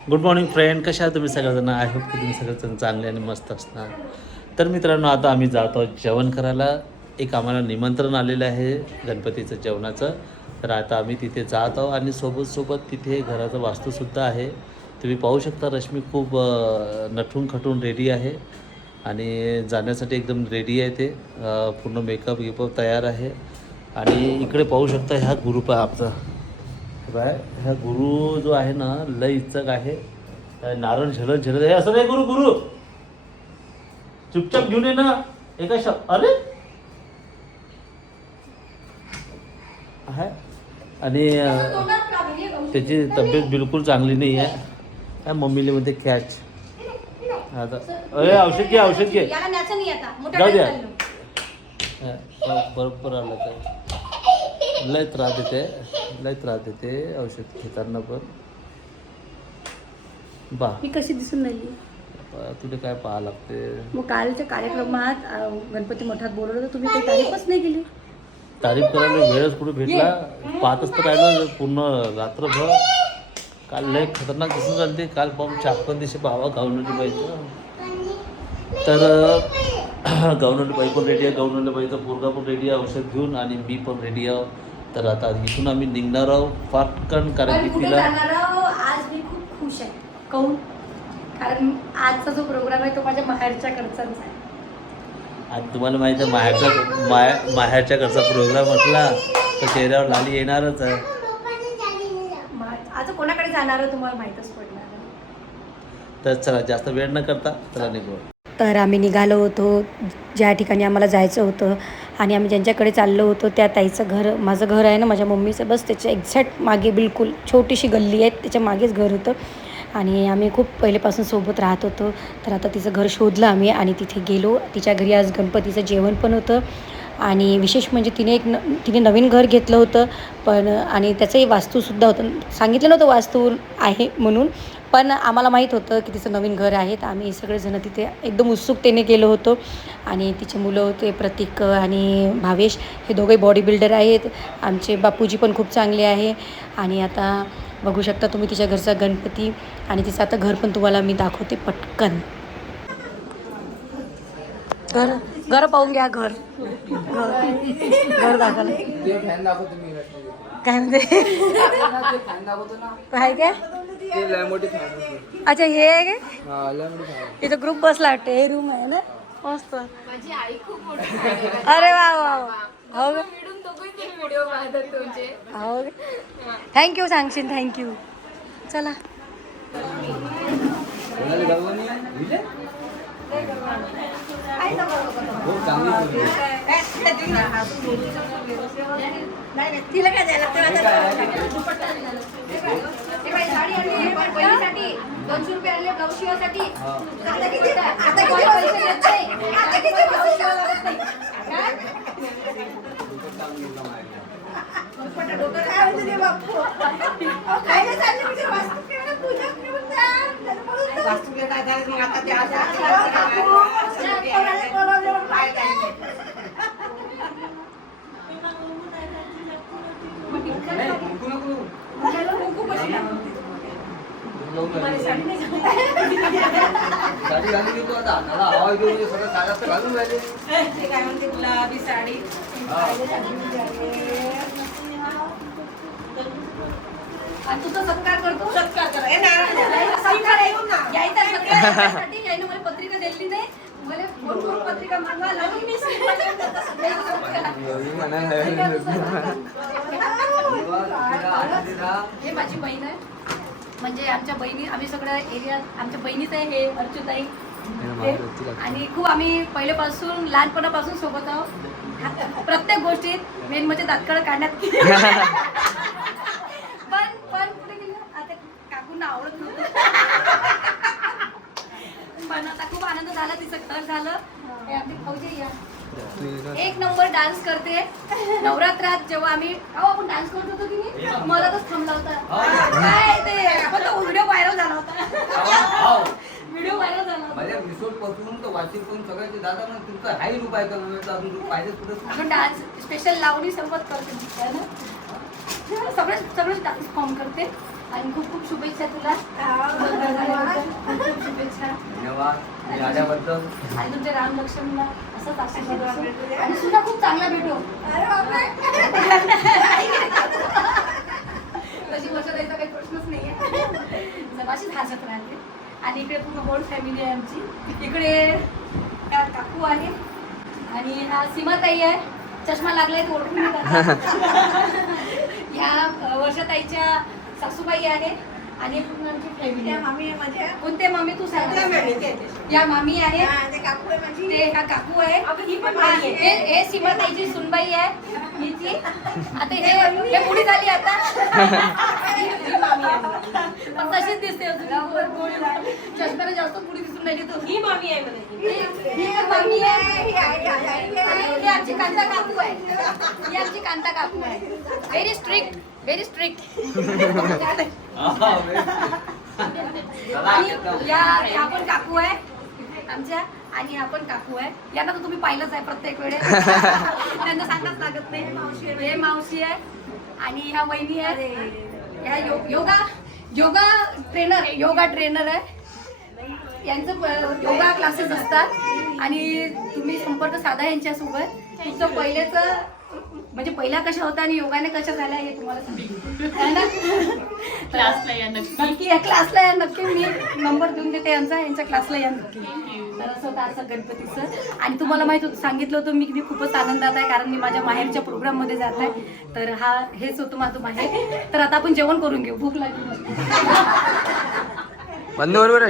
Good morning friend कशा आहात तुम्ही सगळेजण? आय होप की तुम्ही सगळेजण चांगले आणि मस्त असणार. तर मित्रांनो आता आम्ही जातो आहोत जेवण करायला. एक आम्हाला निमंत्रण आलेलं आहे गणपतीचं जेवणाचं. तर आता आम्ही तिथे जात आहोत आणि सोबत सोबत तिथे घराचं वास्तूसुद्धा आहे. तुम्ही पाहू शकता रश्मी खूप नटून खटून रेडी आहे. आणि जाण्यासाठी एकदम रेडी आहे ते. पूर्ण मेकअप गिपअप तयार आहे. आणि इकडे पाहू शकता ह्या ग्रुप आहे आमचा. बाय ह्या गुरु जो आहे ना लय इच्छक आहे. अ, नारळ झलत झलत हे असं नाही गुरु गुरु. चुपचाप घेऊन ये ना. एका शब्द अरे? आहे. आणि त्याची तब्येत बिलकुल चांगली नाही आहे. काय मम्मीले म्हणते कॅच आता अरे औषध घे औषध घे. जाऊ द्या. बरोबर आलं तर. लय त्रास देते लय त्रास देते औषध घेताना पण. बा. मी कशी दिसून राहिली? तुला काय पाहा लागते? मग कालच्या कार्यक्रमात अं, गणपती मठात बोलवलं तर तुम्ही काही तारीफच नाही केली? तारीफ करायला वेळच कुठे भेटला? पाहतच तर राहिलं पूर्ण रात्रभर. काल लय खतरनाक दिसून चालते काल पाहून चापकन दिवशी भावा गावनली पाहिजे तर. गावनली बाई पण रेडी आहे गावनली बाईचा पोरगा पण रेडी आहे औषध घेऊन आणि मी पण रेडी आहो. तर आता इथून आम्ही निघणार आहोत फाटकन कारण की तिला? आज मी खूप खुश आहे. काऊन कारण आजचा जो प्रोग्राम आहे तो माझ्या माहेरच्या कडचाच आहे. आणि तुम्हाला माहिती आहे माहेरचा माया माहेरच्याकडचा प्रोग्राम म्हटला तर चेहऱ्यावर लाली येणारच आहे. मा- आज कोणाकडे जाणार आहे तुम्हाला माहीतच पडणार. तर चला जास्त वेळ न करता चला निघू तर आम्ही निघालो होतो. ज्या ठिकाणी आम्हाला जायचं होतं आणि आम्ही ज्यांच्याकडे चाललो होतो त्या ताईचं घर माझं घर आहे ना माझ्या मम्मीचं बस त्याच्या एक्झॅक्ट मागे बिलकुल छोटीशी गल्ली आहे त्याच्या मागेच घर होतं. आणि आम्ही खूप पहिलेपासून सोबत राहत होतो. तर आता तिचं घर शोधलं आम्ही आणि तिथे गेलो. तिच्या घरी आज गणपतीचं जेवण पण होतं. आणि विशेष म्हणजे तिने एक न तिने नवीन घर घेतलं होतं. पण आणि त्याचंही वास्तूसुद्धा होतं. सांगितलं नव्हतं वास्तू आहे म्हणून. पण आम्हाला माहीत होतं की तिचं नवीन घर आहे तर आम्ही सगळेजण तिथे एकदम उत्सुकतेने गेलो होतो. आणि तिचे मुलं होते प्रतीक आणि भावेश हे दोघे बॉडी बिल्डर आहेत. आमचे बापूजी पण खूप चांगले आहे. आणि आता बघू शकता तुम्ही तिच्या घरचा गणपती आणि तिचं आता घर पण तुम्हाला मी दाखवते पटकन. घर घर पाहून घ्या घर. घर. दाखवलं. काय म्हणते? आहे काय? अच्छा हे आहे काय? हा इथं ग्रुप बसला वाटतं हे रूम आहे ना? मस्त अरे वा वा वा. हो हो थँक्यू सांगशील थँक्यू चला. खूप चांगली तिला काय दोनशे रुपये आणले ब्लाऊज शिवासाठी आता किती आता किती पैसे देत नाही. आता किती पैसे शिवायला लागत नाही. साडी घालून घेतो आता मला हवा घेऊन सगळं साड्या घालून राहिले आणि तुझा सत्कार करतो सत्कार करा यायचा सत्कार यायनं मला पत्रिका दिली नाही मला फोन करून पत्रिका मागवा लागून मी हे माझी बहीण आहे. म्हणजे आमच्या बहिणी आम्ही सगळ्या एरियात आमच्या बहिणीच आहे हे अर्चुताई हे. आणि खूप आम्ही पहिल्यापासून लहानपणापासून सोबत आहोत. प्रत्येक गोष्टीत मेन म्हणजे तात्काळ काढण्यात पण पण कुठे गेली. आता काकूंना आवडत नव्हतं. पण आता खूप आनंद झाला तिचं घर झालं. हे आमची फौजी या. एक नंबर डान्स करते. नवरात्रात जेव्हा आम्ही अहो आपण डान्स करत होतो की नाही? मला तोच थांबला होता काय ते पण तो व्हिडिओ व्हायरल झाला होता व्हिडिओ व्हायरल झाला होता माझ्या रिसोर्ट पासून तर वाचिक पण सगळ्याचे दादा म्हणून तुमचा हाही रूप आहे का म्हणून अजून रूप पाहिजे कुठं आपण डान्स स्पेशल लावणी सोबत करते है ना? सगळे सगळे डान्स फॉर्म करते. आणि खूप खूप शुभेच्छा तुला. खूप खूप शुभेच्छा धन्यवाद. तुम्ही आल्याबद्दल. आणि तुमच्या राम लक्ष्मणला असंच आशीर्वाद असो. आणि सुद्धा खूप चांगला भेटो. तशी वर्ष द्यायचा काही प्रश्नच नाहीये. चला, अशीच हसत राहते. आणि इकडे पूर्ण होल फॅमिली आहे आमची. इकडे त्या काकू आहे. आणि हा सीमाताई आहे. चष्मा लागलाय तो ओळखून. ह्या वर्षाताईच्या सासूबाई आहे. आणि हे पूर्ण आमची फॅमिली आहे. कोणते मामी तू सांग. या मामी आहे. ते हा काकू आहे. हा, हे हे सीमाताईची सुनबाई आहे. हिची. आता हे हे पुढे झाली आता. ही- ही मामी आहे. पण तशीच दिसते. चष्म्याला जास्त पुढे दिसून राहिली तो. ही मामी आहे म्हणे. ही- ही आहे ही आमची कांता काकू आहे. ही आमची कांता काकू आहे. व्हेरी स्ट्रिक्ट व्हेरी स्ट्रिक्ट आणि या पण काकू आहे. आमच्या आणि ह्या पण काकू आहे. यांना तर तुम्ही पाहिलंच आहे प्रत्येक वेळेस. त्यांना सांगाच लागत नाही. हे मावशी आहे. आणि ह्या वहिनी आहे ह्या यो- yoga. Yoga trainer yoga trainer आहे. यांचं योगा क्लासेस असतात. आणि तुम्ही संपर्क साधा यांच्यासोबत. तुमचं पहिलेच म्हणजे पहिल्या कशा होत्या आणि योगाने कशा झाल्या हे तुम्हाला सांगितलं क्लासला या नक्की. या क्लासला या नक्की. मी नंबर देऊन देते यांचा. यांच्या क्लासला या नक्की. तर असं होतं असं गणपतीचं आणि तुम्हाला माहीत होतं सांगितलं होतं मी की खूपच आनंदात आहे कारण मी माझ्या माहेरच्या प्रोग्राममध्ये जात आहे. तर हा हेच होतं माझं माहेर. तर आता आपण जेवण करून घेऊ. भूक लागली. बंद बरोबर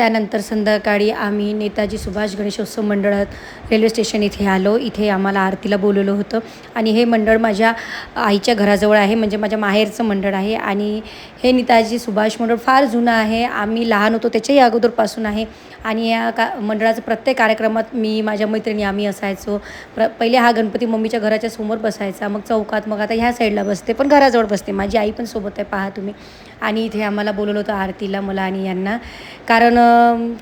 त्यानंतर संध्याकाळी आम्ही नेताजी सुभाष गणेशोत्सव मंडळात रेल्वे स्टेशन इथे आलो. इथे आम्हाला आरतीला बोलवलं होतं. आणि हे मंडळ माझ्या आईच्या घराजवळ आहे म्हणजे माझ्या माहेरचं मंडळ आहे. आणि हे नेताजी सुभाष मंडळ फार जुनं आहे. आम्ही लहान होतो त्याच्याही अगोदरपासून आहे. आणि या का मंडळाचं प्रत्येक कार्यक्रमात मी माझ्या मैत्रिणी आम्ही असायचो. प्र पहिले हा गणपती मम्मीच्या घराच्या समोर बसायचा मग चौकात मग आता ह्या साईडला बसते पण घराजवळ बसते. माझी आई पण सोबत आहे पहा तुम्ही. आणि इथे आम्हाला बोलवलं होतं आरतीला मला आणि यांना. कारण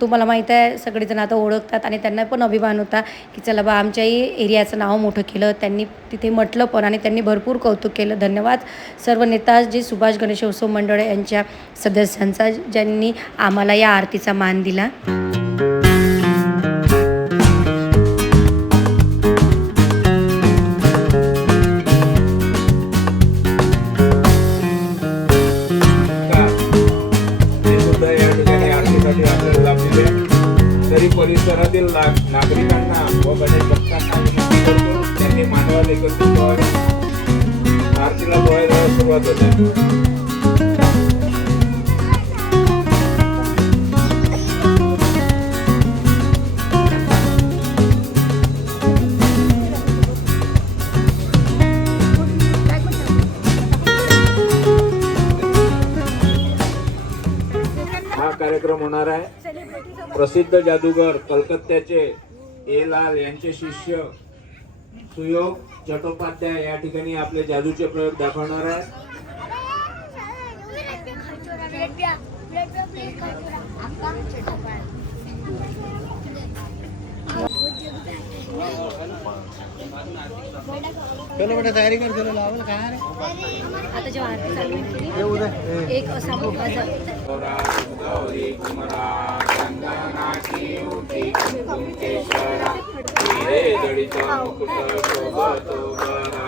तुम्हाला माहीत आहे सगळेजण आता ओळखतात आणि त्यांना पण अभिमान होता की चला बा आमच्याही एरियाचं नाव मोठं केलं त्यांनी तिथे म्हटलं पण आणि त्यांनी भरपूर कौतुक केलं. धन्यवाद सर्व नेता जे सुभाष गणेशोत्सव मंडळ यांच्या सदस्यांचा ज्यांनी आम्हाला या आरतीचा मान दिला. शहरातील नागरिकांना व गणेश भक्तांना विनंती करतो. त्यांनी मानवाला एकत्रित व्हावे. आरतीला डोळ्याला सुरुवात होते. कार्यक्रम होणार आहे. प्रसिद्ध जादूगर कलकत्त्याचे ए लाल यांचे शिष्य सुयोग चट्टोपाध्याय या ठिकाणी आपले जादूचे प्रयोग दाखवणार आहे. आता जेव्हा आरती चालू केली एक असा मोठा Thank you.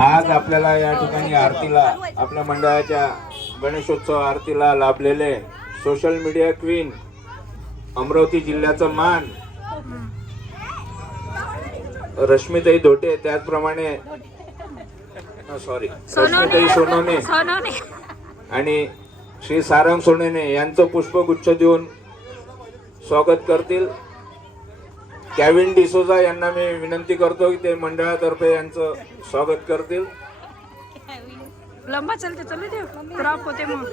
आज आपल्याला या ठिकाणी आरतीला आपल्या मंडळाच्या गणेशोत्सव आरतीला लाभलेले सोशल मीडिया क्वीन अमरावती जिल्ह्याचं मान रश्मीताई धोटे त्याचप्रमाणे सॉरी रश्मीताई सोनवणे. आणि श्री सारंग सोनेने यांचं पुष्पगुच्छ देऊन स्वागत करतील. कॅविन डिसोजा यांना मी विनंती करतो की ते मंडळातर्फे यांचं स्वागत करतील. लंबा चलते चलू दे क्रॉप होते मग.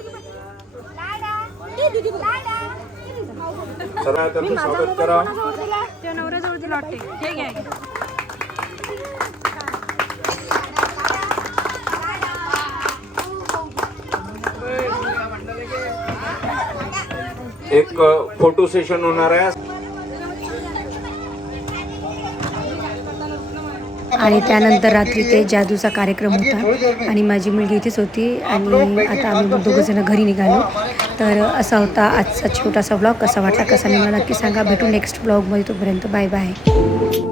स्वागत करा. त्या नवऱ्याजवळ दिला वाटते. हे घ्या. एक फोटो सेशन होणार आहे. आणि त्यानंतर रात्री ते जादूचा कार्यक्रम होता. आणि माझी मुलगी इथेच होती आणि आता आम्ही दोघंजणं घरी निघालो. तर असा होता आजचा छोटासा ब्लॉग कसा वाटला कसा नाही मला नक्की सांगा. भेटू नेक्स्ट ब्लॉगमध्ये तोपर्यंत बाय बाय